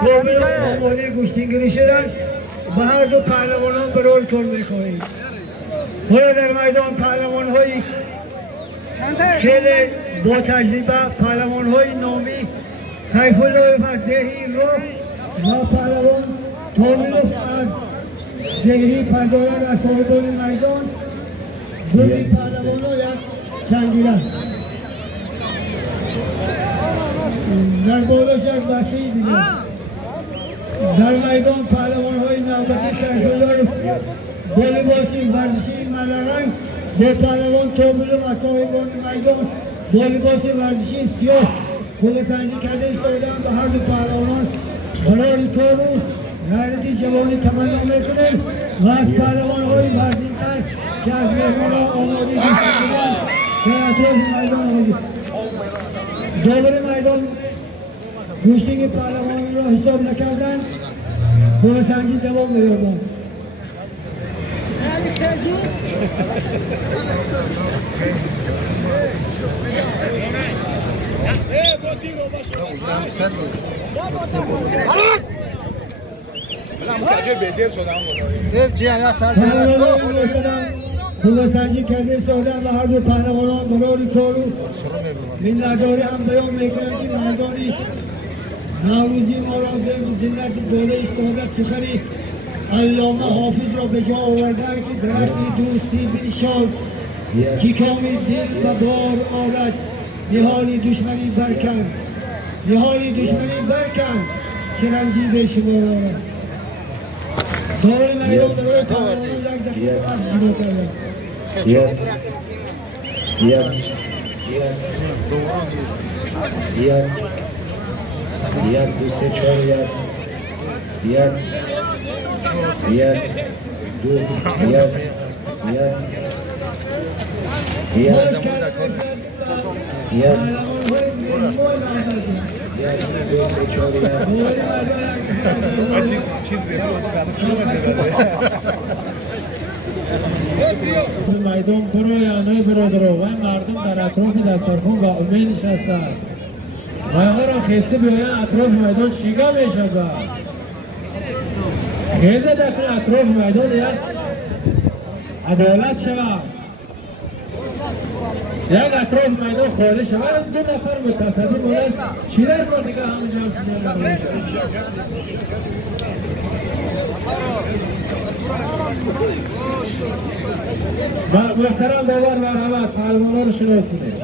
توبه آماده گوشتینگیری شدن و هر دو پهلوانان به رول کن میخواهیم. حالا در میدان پهلوان های خیلی با تجربه، پهلوان های نامی سیف الله فردهی رخ و پهلوان تامیرف از دهری پردایان و صاحبان میدان دوی پهلوان ها یک چنگیرن در بالاش یک وسیع دیگه در میدان پهلوان های نوبتی سیف الله با لباسی ورزشی ملرنگ با پهلوان تابلو و صاحبان میدان با لباس ورزشی سیاه خودسنجی کرده ایستاده‌اند و هر دو پهلوانان برای کار و غیرت جوانی تمنا میکنیم و از پهلوان‌های ورزشکار که از مهمانان آماده شدند در اطراف میدان آماده داور میدان گوشتینگ پهلوانی را حساب نکردند خودسنجی جواب می‌دادند. خودسنجی کرده سودن و هر دو پهلوانان برای کارو ملت‌داری هم بیان میکنند که مردانی نوروزی ما را زندگی دوله ایستاده سخنی علامه حافظ را به جا آوردن که درخت دوستی بنشان که کامی دل و بار آرد نهالی دشمنی برکن نهالی دشمنی برکن که رنجی به شما آرد داور میدان برای پهلوانان یک دقیقه از جلو کردن یک دو سه چهار یک دو میدان برای آنهای برادران مردم در اطراف دسترخوان و امید نشستند و آنها را خسته بیایند اطراف میدان شیگا میشود خیزه در اطراف میدان یک عدالت شود یک اطراف میدان خالی شود دو نفر متصدی بودند چیلر را دیگه همه جمع محترم داور مرحمت پهلوانان رو شناس کنید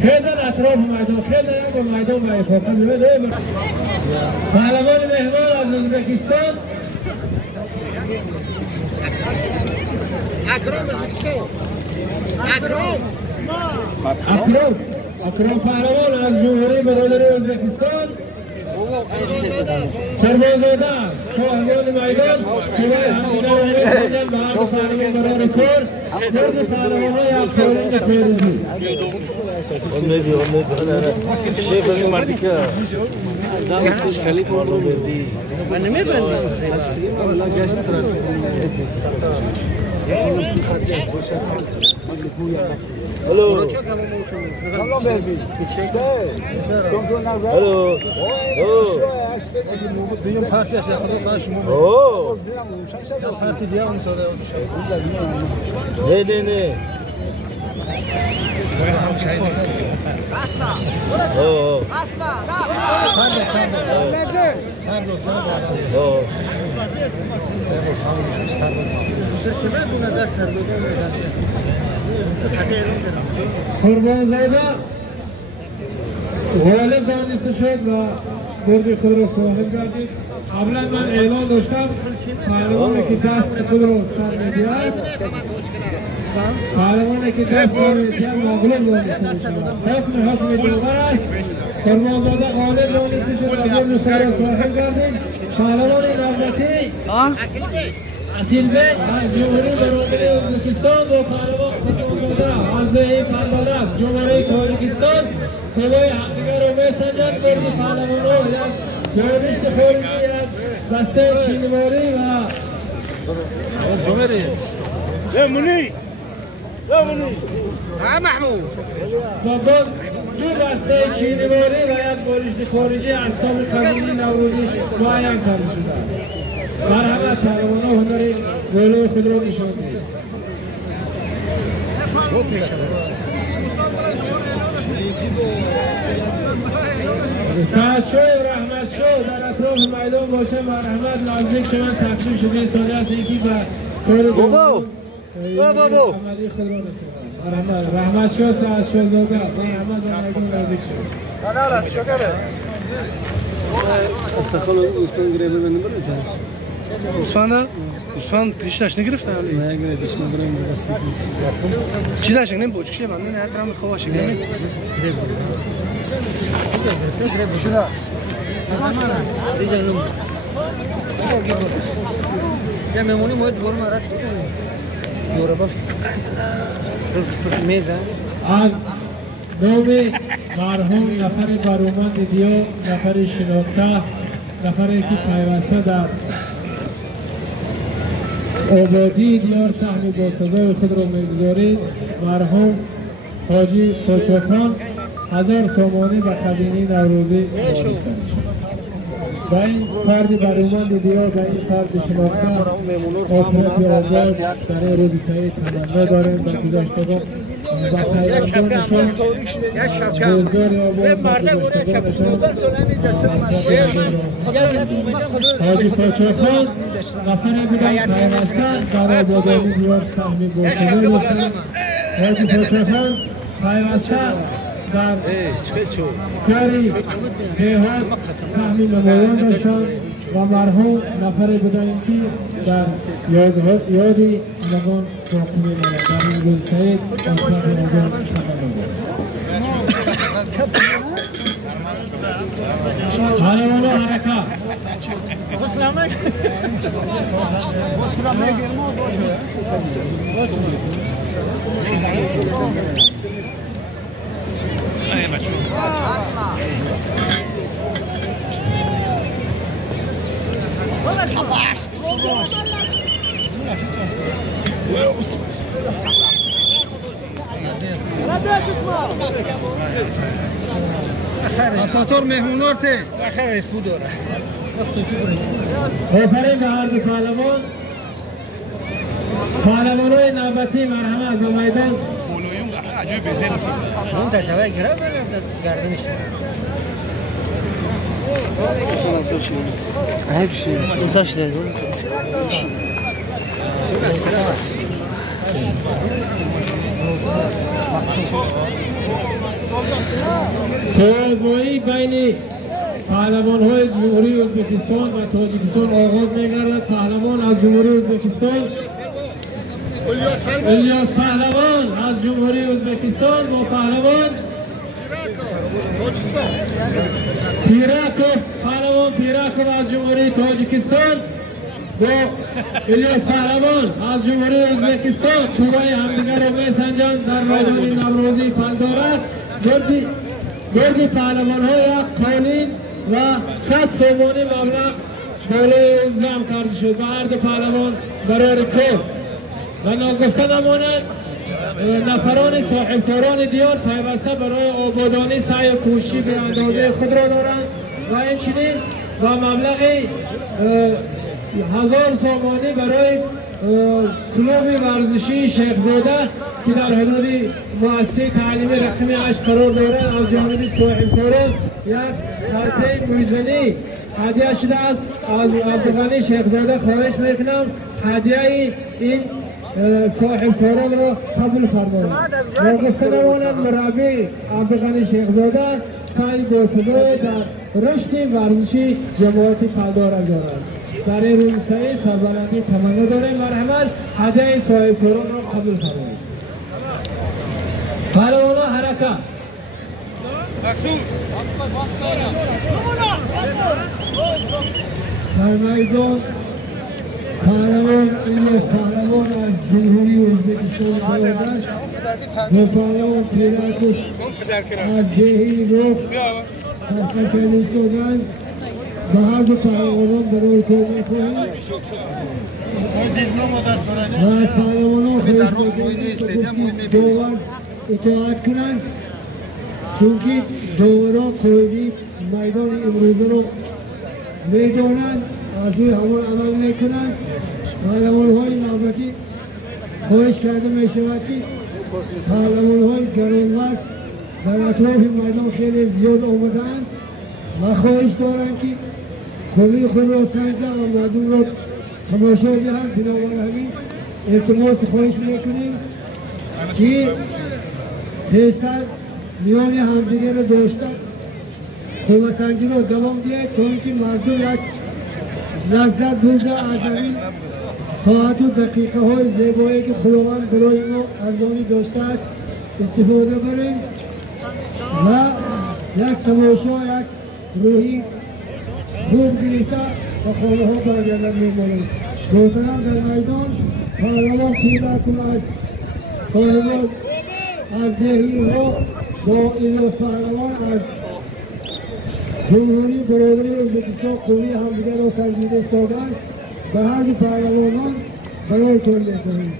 خیزن اطراف میدان خیزن یک با میدان به افاقه میبینید پهلوان مهمان از ازبکستان اکرام ازبکستان اکرام پهلوان از جمهوری برادری ازبکستان فرمانزاده شاهزاد میدان که همینه رو می‌کنند به هر پهلوان برای کار درد پهلوان‌های افسرین فیروزی امیدی شیخ از مردی که دام خوشحالی کردم بردی من نمی‌بندم هستی والله گشت سرت الو والله بردی الو دیگه پارتی است خدا شما اوه پارتی دیگه می‌سازه نه اوه اسمع قربانزاده غالب دانسته شد و برد خود را صاحب گردید. قبلا من اعلان داشتم پهلوانی که دست خود را سر می‌گیرد پهلوانی که دست سر می‌گیرد مغلوب دانسته می‌شود. حکم داور است. قربانزاده غالب دانسته شد و برد خود را صاحب گردید. پهلوان نوبتی اصیل بی از جمهوری برادری ازبکستان و پهلوان قربانزاده از دهی پردادست جمهوری تاجیکستان پلوی همدیگر را می‌سنجند. برد پهلوان‌ها یک جایرشت خورمی یک بسته شینواری و يا مني ها محمود و باز دو بسته چینیواری و یک بالشت خارجی از سال خزینی نوروزی معین کرده شده است. مرحمت پهلوانان هنر گلوی خود را نشان دهید. سعد شو و رحمت شو در اطراف میدان باشه. مرحمت نزدیک شما تقسیم شده ساده است یکی به کار بابا عملی خود را رسید. رحمت شو سعد شو زاده مرحمت در میدان نزدیک شد. نه شکره استخوان اوسپان گریبه بندم برمیتونه اوسپان پیشش نگرفته علی؟ نه گرفتش من برای من بس چی داشت نیم بوچکشه من نه درام خواهش کنم شده دیجانم چه میمونی موید دور مراش دوره باش میز از نام مرحوم نفر برومند دیا نفر شناخته نفری که پیوسته در آبادی دیار سهمی با سزای خود را میگذارید مرحوم حاجی قاچاقان 1000 سامانی به خزینه نوروزی با این فرد برومند دیار به این فرد شناخته آفرت آزاد در این روز سعید تمنا داریم و گذشتگان و پیوندانشان روزگار آباد و گذشتگانشان حاجی قاچاقان نفر بودن پیوسته در آبادانی دیار سهمی با سزای داشتن حاجی قاچاقان پیوسته در کاری دیهات سهمی نمایان داشتن و مرحوم نفر بودن که در یادی همگان باقی میماند در این روز سعید آفرت آزاد پهلوانا حرکت ساتور مهمونار ته آخر اسپو داره آفرین به هر دو پهلوان پهلوانای نوبتی مرحمت به میدان اون تشابه گرفت گردنش هیچ چیزی اوساش داره توازمایی بین پهلوان‌های جمهوری ازبکستان و تاجیکستان آغاز می‌گردد. پهلوان از جمهوری ازبکستان الیاس پهلوان از جمهوری ازبکستان با پهلوان پیراکوف از جمهوری تاجیکستان با الیاس پهلوان از جمهوری ازبکستان چوبای همدیگر را می‌سنجند در میدان نوروزی پندارد. گردی پهلوان‌های قانین و 100 سامانی مبلغ بالای او جمع کرده شد و هر دو پهلوان برای کار و ناگفته نماند نفران صاحبکاران دیار پیوسته برای آبادانی سعی و کوشش به اندازه خود را دارند و همچنین با مبلغ 1000 سامانی برای کلوب ورزشی شیخزاده که در حدود مؤسسه تعلیمی رقم 8 قرار دارد از جانب صاحبکاران یک خرطه موزنی هدیه شده است. از عبدالغنی شیخزاده خواهش میکنم هدیه این صاحبکاران را قبول فرمایید. ناگفته نماند مربی عبدالغنی شیخزاده سعی دوسدای در رشد ورزشی جماعت پندار دارد. در این روز سعید سربلندی تمنا داریم. مرحمت هدیه صاحبکاران را قبول فرمایید. پهلوانا حرکت در میدان پهلوان الیاس پهلوان از جمهوری ازبکستان بایدش و پهلوان پیراکوف از جهی روح تحقیقی سوگند به هر دو پهلوانان برای کار میکنیم و از پهلوانان خیلی دولت اطاعت کنند چونکی دوران خودی میدان امروز رو میدونن از روی همون عمل میکنن پهلوان‌های نوبتی خواهش کرده میشود که پهلوان‌های گرانمرد در اطراف میدان خیلی زیاد آمدند و خواهش دارند که کلی خود را سنجا و مردم را تماشا دهند. بنابراین همین التماس خواهش میکنیم که پیشتر میان همدیگه را داشتن خود سنجی را دوام دهید تا اینکه مردم یک لذت برده از همین ساعت و دقیقه های زیبایی که خداوند برای ما ارزانی داشته است استفاده بریم و یک تماشا یک روحی خوب گریسته و خانه ها برگردن میمانیم. محترم در میدان پهلوان پیداتون از پهلوان از دهی ها با این پهلوان از جمهوری برادری ازبکستان قولی همدیگر را سرگیره استادند به هر دو پهلوانان برای کنده کنیم.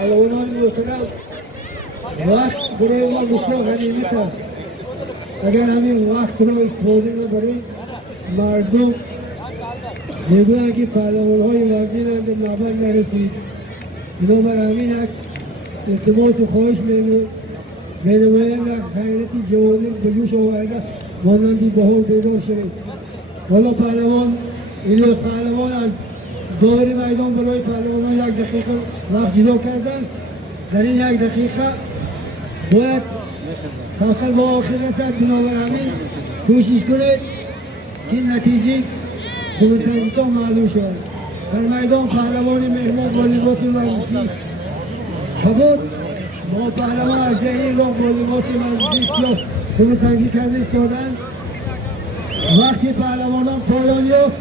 پهلوانان محترم وقت برای ما بسیار غنیمت است. اگر همین وقت را استفاده نبریم مردم میگویند که پهلوان‌های ورزی را به معبد نرسید. بنابراین همین التماس و خواهش می‌نمایم یک غیرتی جوانی به جوش آورده مانندی بهار بیدار شوید. حالا پهلوان این پهلوان از داور میدان برای پهلوانان یک دقیقه وقت جدا کردند. در این یک دقیقه باید فقط با آخر رسد. بنابراین کوشش کنید که نتیجه کمیته معلوم شود. در میدان پهلوان مهمان با لباس ورزشی کبود با پهلوان از ذهنی راه با لباس ورزشی سیاه کمیته کرده ایستادند. وقتی پهلوانان پایان یافت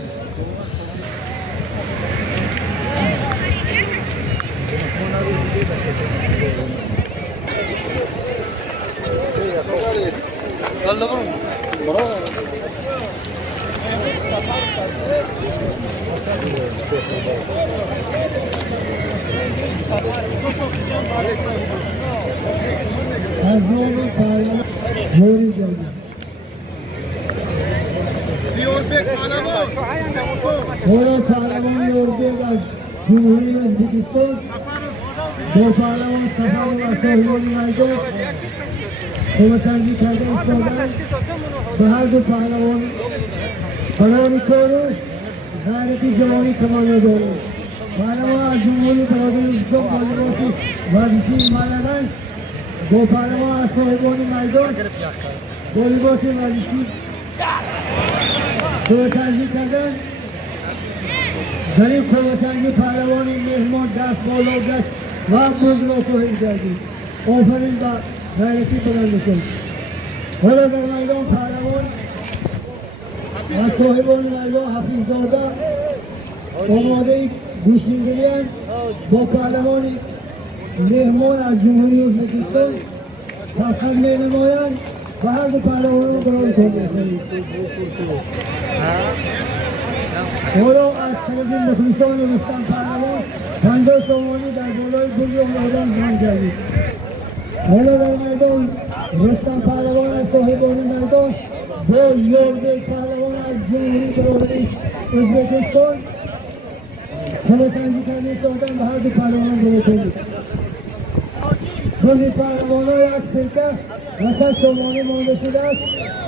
يلا برو ارزان پهلوان موری جدید حالا پهلوان یوربک از جمهوری ازبکستان با پهلوان سفر و صاحبان میدان خودسنجی کرده ایستادند. به هر دو پهلوان برای کارش غیرتی جوانی کمانه دارد. پهلوان از جمهوری برادری ازبکستان با لباس ورزشی ملدند با پهلوان از صاحبان میدان با لباس ورزشی خودسنجی کردند. در این خودسنجی پهلوان مهمان دست بالا دست و بزرگ را توهین کردید. آفرین به غیرتی بلند کن. حالا در میدان پهلوان از صاحبان میدان حفیظزاده آماده گوشنگی‌اند با پهلوان مهمان از جمهوری ازبکستان فخر می‌نمایند و هر دو پهلوان را برای کنده کنید. حالا از طرف مخلصان رستم پهلوان 50 سومانی در بالای برج میدان جمع کردید. حالا در میدان رستم پهلوان از صاحبان میدان با یوربک پهلوان از جمهوری برادری ازبکستان خودسنجی کرده ایستادند و هر دو پهلوان برای کنید. کلی پهلوان‌ها یک سکه و 100 سومانی مانده شده است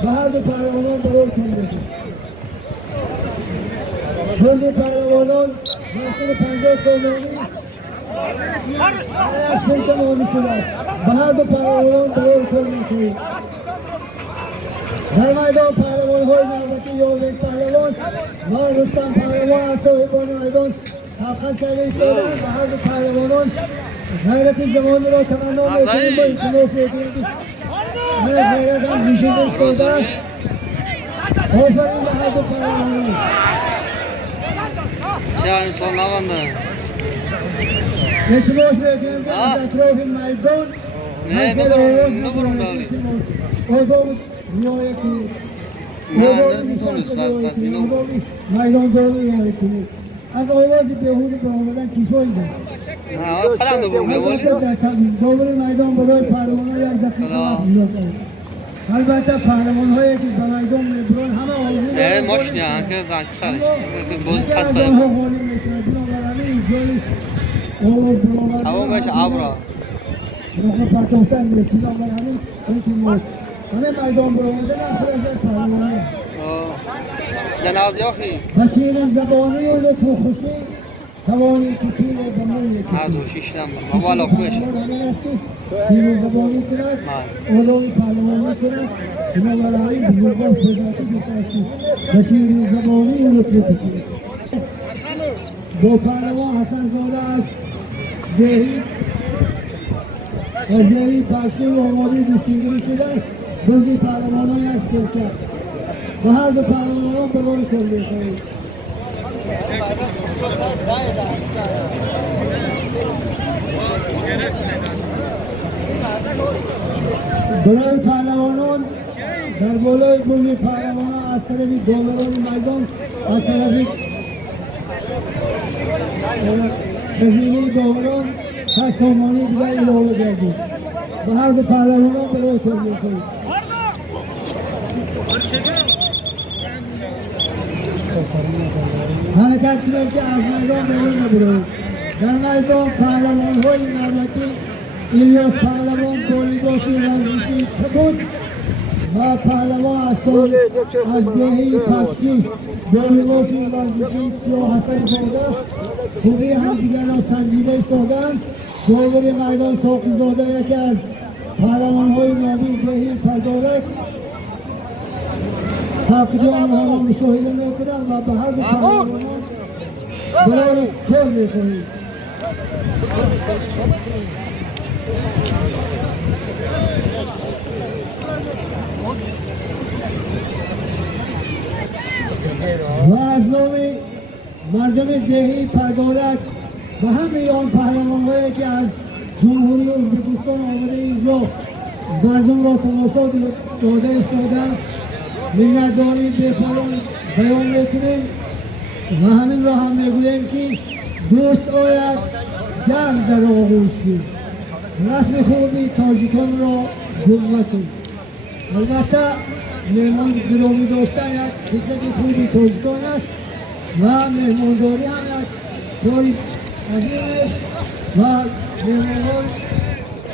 و هر دو پهلوانان برای کنید. کلی پهلوانان مشکل 50 سومانی سکه مانده شده است و هر دو پهلوانان برای کنید. در میدان پهلوان های نوبتی یازده پهلوان ما رستم پهلوان از صاحبان میدان حقیقت کرده شدن و هر دو پهلوانان غیرت زمان را تمنا میکنیم با اعتماس میکنیم من غیرت هم بیشتر شدن آفرین به هر دو پهلوانان چه انسان نبنده اعتماس میکنیم که از اطراف میدان نه نبرون داری آزاد رعایت کنید نتونست از اینو میدان داری رعایت کنید از آواز بیهوده به آمدن کیسایی دارد خلم نبرون بولی دوباره میدان برای پهلوان‌های از دقیقه نیاز دارد البته پهلوان‌هایی که به میدان میبرن همه آزاد نه ماشینی هم که زنگ سرش باز پس برای هوا میشه عبرا پرتوستن میشیدن و همه میدان برآمده نفرزد پهلوان‌ها جنازی آخی مسیر زبانی و لطف و خوشی توانی کتیر و بمانی از و شیش نمبر موالا خوش تیر و زبانی کرد اولوی پهلوانی کرد اینا برای بزرگان فضاتی بساشتی مسیر زبانی و لطف خوشی دو پهلوان حسن زاده از دهی از دهی پشتی و آمادی دستیگری شدن دوزی پهلوانان از شرکت و هر دو پهلوانان به بار کرده شدند. برای پهلوانان در بالای گوی پهلوانان از طرف دولاران میدان از طرف خزینه دولاران تا سامانی دیگر علاوه گردید و هر دو پهلوانان به بار کرده شدند. حرکت کنید که از میدان بیرون نبرید. در میدان پهلوان‌های نوبتی الیاس پهلوان بالیبافی ورزشی چپود و پهلوان اسدال از دهی پشتی بالیبافی ورزشی سیاه حسن زاده خوبی همدیگر را سنجیده ایستادند. داور میدان ساقی زاده یکی از پهلوان‌های نوی دهی پزارک تقدیم آنها را مشاهده میکنند و به هر دو پهلوانان برای کار میکنید. و از نام مردم دهی پردارک و همه آن پهلوان‌هایی که از جمهوری ازبکستان آمده اینجا مردم را تماشا داده ایستادند میهمانداری بپایان بیان میکنیم و همین را هم میگوییم که دوست آید جنگ در آغوش شد. رسم خوبی تاجیکان را جمع کنید. البته مهمان گرامی داشتن یک خصلت خوبی تاجیکان است و مهمانداری هم یک کاری عظیم است و مهمانان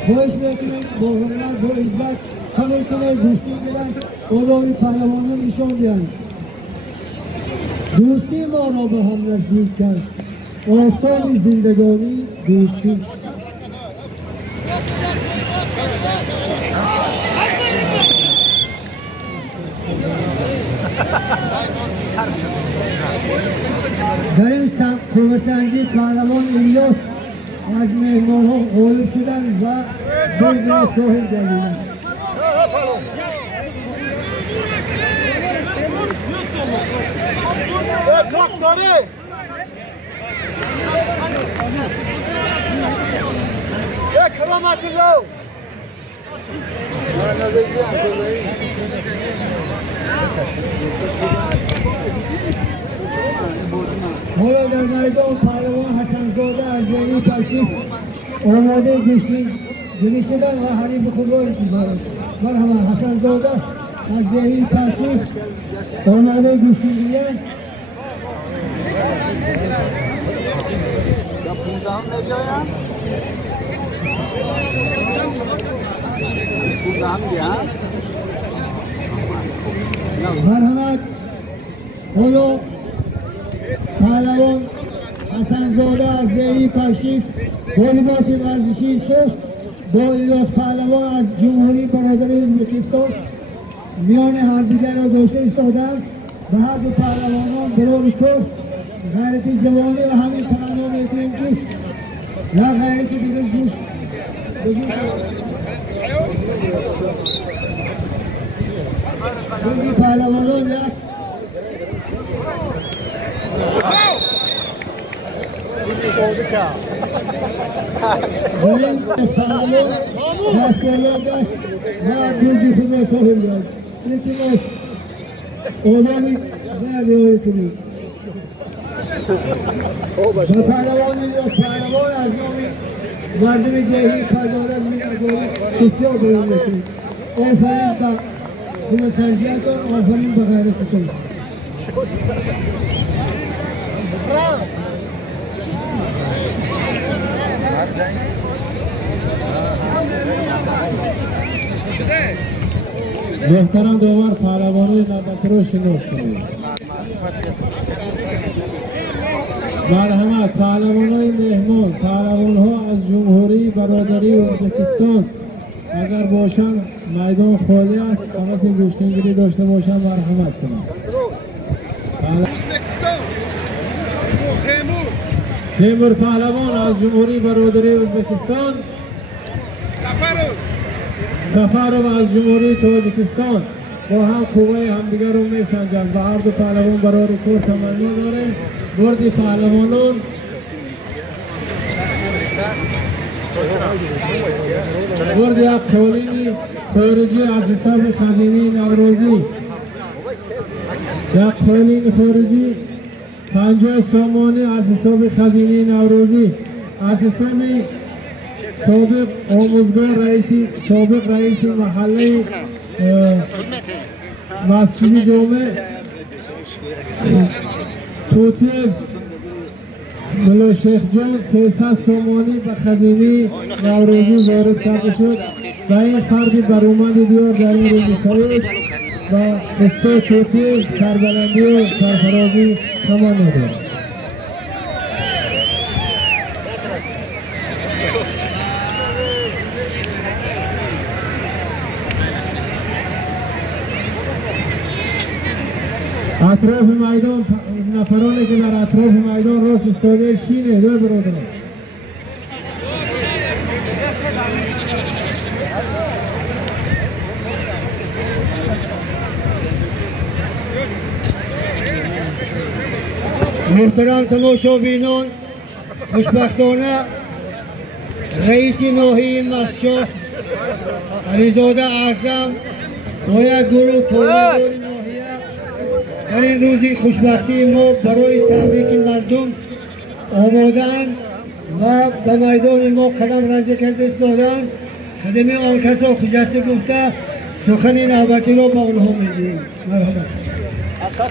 خواهش میکنیم با حرمت با عزت همین کنه دوستی بدن اولوی پهلوانان نشان دهند. دوستی ما را به هم نزدیک کرد. آسان زندگانی دوستی. در این خورسنجی پهلوان الیاس از مهمان‌ها غالب شدند و به ساحل دویدند. کرامت الله حالا در میدان پهلوان حسن زاده از دهی تشریف آماده گشتی شدن و حریف خود را انتظارند. مرحبا حسن زاده از دهی تشریف آماده گشتیدن. مرحمت حالا پهلوان حسن زاده از دهی تشریف با لباس ورزشی سرخ با الیاس پهلوان از جمهوری برادری ازبکستان میان همدیگر را داشته ایستادند و هر دو پهلوانان برای تو غیرتی جوانی و همین تمنا میکنیم که نه غیرتی دیگه جوش بگی پهلوانان یک بگیم پهلوان دستگریا داشت و دیگی خدا ساهم داشت یکی باش اولامی نه دیوری کنید و پهلوانی یا پهلوان از نامی مردم جهی پردارد می‌نگوید بسیار بیان بکنید آفرین با خونسنجیتان آفرین با غیرتتان محترم دوار پهلوانوی نبترو شناس کنید مرحمت پهلوانای مهمان پهلوانها از جمهوری برادری ازبکستان اگر باشن میدان خالی است فقط گوشتنگیری داشته باشن مرحمت کنند تیمور پهلوان از جمهوری برادری ازبکستان سفرو از جمهوری تاجیکستان با هم قوه همدیگر رو میسنجند و هر دو پهلوان برای کور تمنا داریم بردی پهلوانان برد یک قولینی خارجی از حساب خزینه نوروزی یک قولین خارجی 50 سامانی از حساب خزینه نوروزی از حساب سابق آموزگار سابق رئیس محله مسجد جامع توتیف ملا شیخ جان 300 سامانی به خزینه نوروزی وارد کرده شد و این فردی برآمد دیار در این روز سعید و دسته توتیف سربلندی و سرفرازی تمام دارد. اطراف میدان نفرانی که در اطراف میدان راست ایستاده شینه دو برادران محترم تماشابینان خوشبختانه رئیس ناحیه مسجد علیزاده اعظم با یک گروه کارگران در این روزی خوشبختی ما برای تبریک مردم آمادند و به میدان ما قدم رنجه کرده ایستادند خدمه آن کسا خجسته گفته سخن نوبتی را به آنها میدهیم. مرحبا.